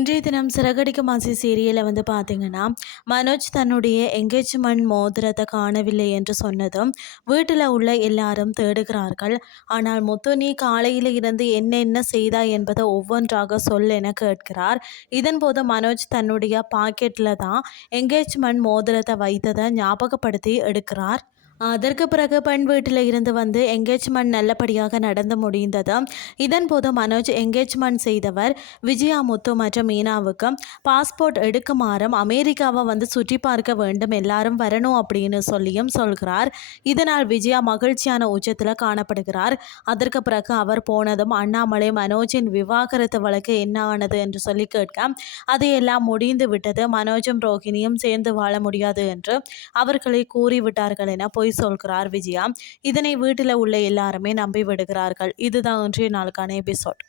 இன்றைய தினம் சிறகடிக்க மாசி சீரியலை பார்த்தீங்கன்னா, மனோஜ் தன்னுடைய என்கேஜ்மெண்ட் மோதிரத்தை காணவில்லை என்று சொன்னதும் வீட்டில் உள்ள எல்லாரும் தேடுகிறார்கள். ஆனால் முத்து, நீ காலையில் இருந்து என்னென்ன செய்தாய் என்பதை ஒவ்வொன்றாக சொல் என கேட்கிறார். இதன்போது மனோஜ் தன்னுடைய பாக்கெட்டில் தான் என்கேஜ்மெண்ட் மோதிரத்தை வைத்ததை ஞாபகப்படுத்தி எடுக்கிறார். அதற்கு பிறகு பெண் வீட்டில் இருந்து என்கேஜ்மெண்ட் நல்லபடியாக நடந்து முடிந்தது. இதன்போது மனோஜ் என்கேஜ்மெண்ட் செய்தவர் விஜயா, முத்து மற்றும் மீனாவுக்கு பாஸ்போர்ட் எடுக்குமாறும் அமெரிக்காவை சுற்றி பார்க்க வேண்டும், எல்லாரும் வரணும் அப்படின்னு சொல்லியும் சொல்கிறார். இதனால் விஜயா மகிழ்ச்சியான உச்சத்தில் காணப்படுகிறார். அதற்கு பிறகு அவர் போனதும் அண்ணாமலை மனோஜின் விவாகரத்து வழக்கு என்ன ஆனது என்று சொல்லி கேட்க, அதையெல்லாம் முடிந்து விட்டது, மனோஜும் ரோஹிணியும் சேர்ந்து வாழ முடியாது என்று அவர்களை கூறிவிட்டார்கள் என பொய் சொல்கிறார் விஜயா. இதனை வீட்டில் உள்ள எல்லாருமே நம்பி விடுகிறார்கள். இதுதான் இன்றைய நாளுக்கான எபிசோட்.